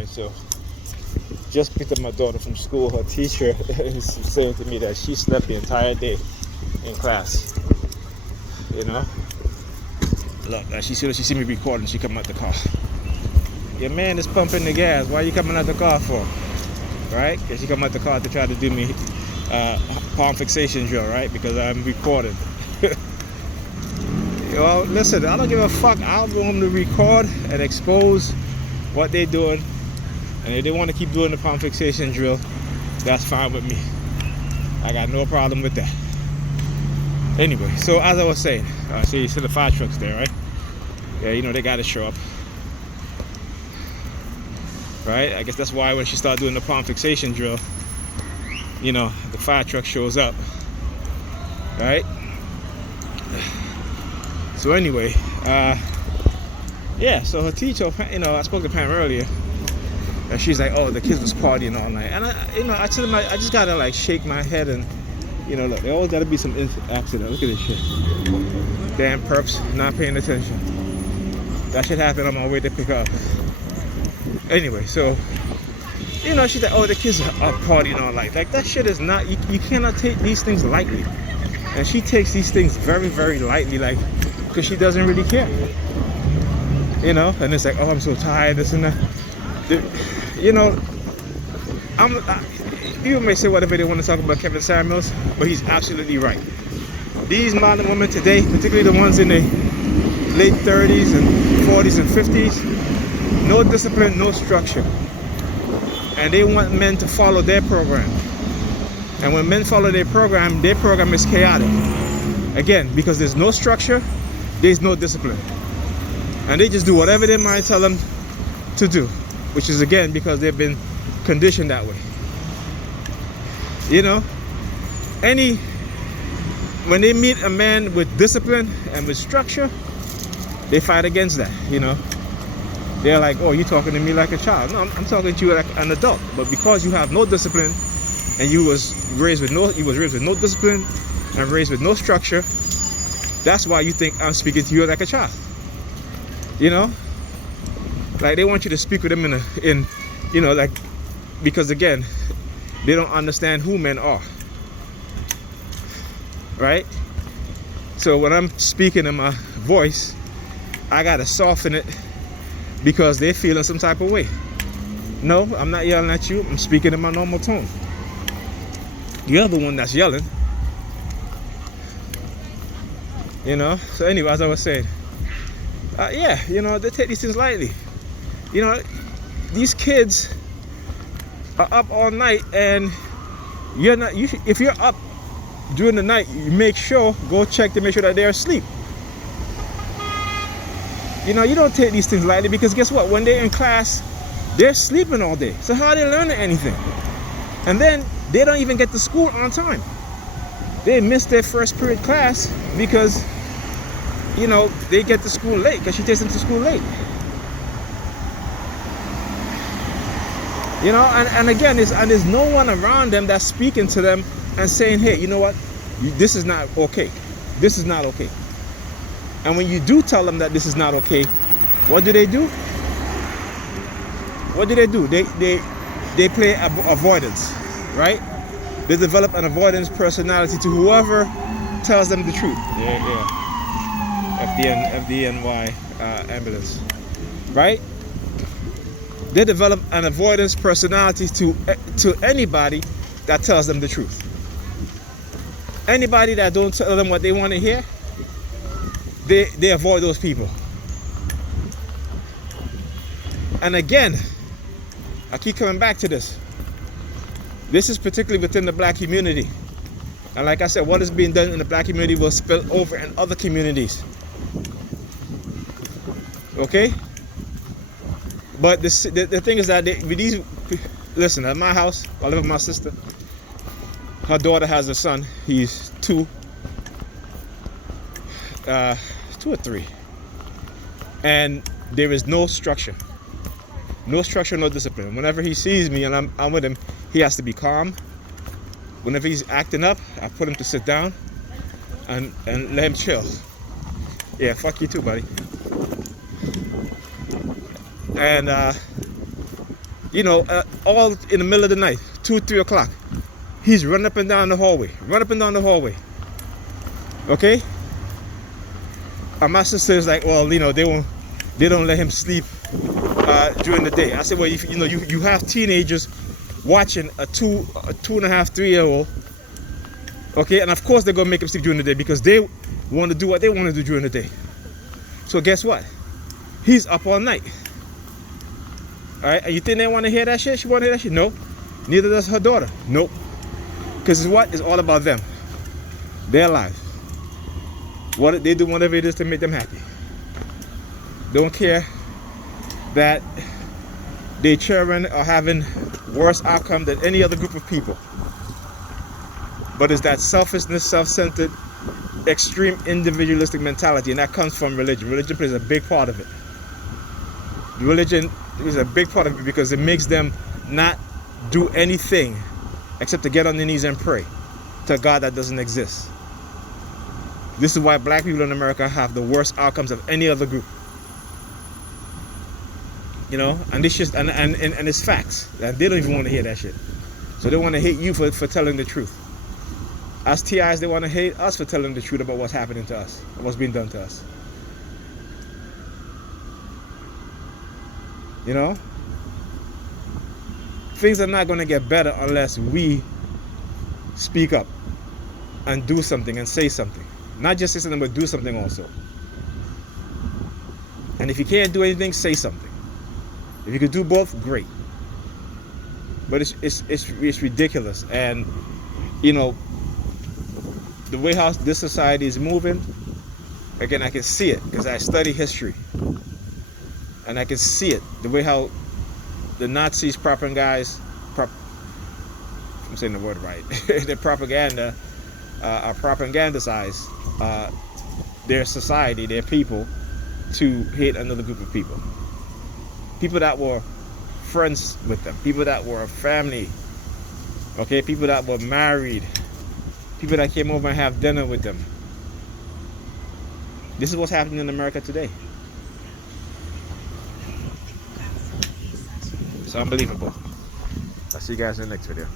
Alright, so just picked up my daughter from school. Her teacher is saying to me that she slept the entire day in class. You know? Look, she see me recording, she come out the car. Your man is pumping the gas. Why are you coming out the car for? Right? Because she come out the car to try to do me palm fixation drill, right? Because I'm recording. Well, listen, I don't give a fuck. I'll go home to record and expose what they're doing. And if they want to keep doing the palm fixation drill, that's fine with me. I got no problem with that. Anyway, so as I was saying, so you see the fire trucks there, right? Yeah, you know, they got to show up. Right? I guess that's why when she started doing the palm fixation drill, you know, the fire truck shows up. Right? So anyway, yeah, so her teacher, you know, I spoke to Pam earlier, and she's like, oh, the kids was partying all night. And I told them, I just gotta like shake my head and, you know, look, there always gotta be some accident. Look at this shit. Damn perps, not paying attention. That shit happened on my way to pick up. Anyway, so, you know, she's like, oh, the kids are partying all night. Like, that shit is not, you cannot take these things lightly. And she takes these things very, very lightly, like, because she doesn't really care. You know, and it's like, oh, I'm so tired, this and that. You know, people may say whatever they want to talk about Kevin Samuels, but he's absolutely right. These modern women today, particularly the ones in the late 30s and 40s and 50s, no discipline, no structure. And they want men to follow their program. And when men follow their program is chaotic. Again, because there's no structure, there's no discipline. And they just do whatever their mind tell them to do. Which is, again, because they've been conditioned that way. You know? When they meet a man with discipline and with structure, they fight against that, you know? They're like, oh, you're talking to me like a child. No, I'm talking to you like an adult. But because you have no discipline, and you was raised with no discipline and raised with no structure, that's why you think I'm speaking to you like a child. You know? Like, they want you to speak with them in you know, like, because again, they don't understand who men are. Right? So when I'm speaking in my voice, I gotta soften it because they're feeling some type of way. No, I'm not yelling at you. I'm speaking in my normal tone. You're the one that's yelling. You know? So anyway, as I was saying, yeah, you know, they take these things lightly. You know, these kids are up all night, and you're not. If you're up during the night, you make sure, go check to make sure that they're asleep. You know, you don't take these things lightly, because guess what? When they're in class, they're sleeping all day. So how are they learning anything? And then they don't even get to school on time. They miss their first period class because, you know, they get to school late, because she takes them to school late. You know, and again, there's no one around them that's speaking to them and saying, hey, you know what? This is not okay. This is not okay. And when you do tell them that this is not okay, what do? What do? They play avoidance, right? They develop an avoidance personality to whoever tells them the truth. Yeah. FDNY ambulance, right? They develop an avoidance personality to anybody that tells them the truth. Anybody that don't tell them what they want to hear, they avoid those people. And again, I keep coming back to this. This is particularly within the black community. And like I said, what is being done in the black community will spill over in other communities. Okay? But the thing is that listen, at my house, I live with my sister. Her daughter has a son. He's 2 or 3. And there is no structure. No structure, no discipline. Whenever he sees me and I'm with him, he has to be calm. Whenever he's acting up, I put him to sit down and let him chill. Yeah, fuck you too, buddy. And You know, all in the middle of the night, 2, 3 o'clock. He's running up and down the hallway, Okay? And my sister is like, well, you know, they don't let him sleep during the day. I said, well, you have teenagers watching a 2.5, 3-year-old, okay, and of course they're gonna make him sleep during the day because they want to do what they want to do during the day. So guess what? He's up all night. All right, and you think they want to hear that shit? She want to hear that shit? No. Neither does her daughter. Nope. Because it's what? It's all about them. Their lives. What they do, whatever it is to make them happy. Don't care that their children are having worse outcome than any other group of people. But it's that selfishness, self-centered, extreme individualistic mentality, and that comes from religion. Religion plays a big part of it. Religion is a big part of it because it makes them not do anything except to get on their knees and pray to a God that doesn't exist. This is why black people in America have the worst outcomes of any other group. You know, and this just and it's facts. And they don't even want to hear that shit. So they want to hate you for telling the truth. As TIs, they want to hate us for telling the truth about what's happening to us, what's being done to us. You know? Things are not going to get better unless we speak up and do something and say something. Not just say something, but do something also. And if you can't do anything, say something. If you could do both, great. But it's ridiculous. And, you know, the way how this society is moving, again, I can see it because I study history. And I can see it, the way how the Nazis I'm saying the word right, the propaganda propagandized their society, their people, to hate another group of people. People that were friends with them, people that were family, okay, people that were married, people that came over and have dinner with them. This is what's happening in America today. It's unbelievable. I'll see you guys in the next video.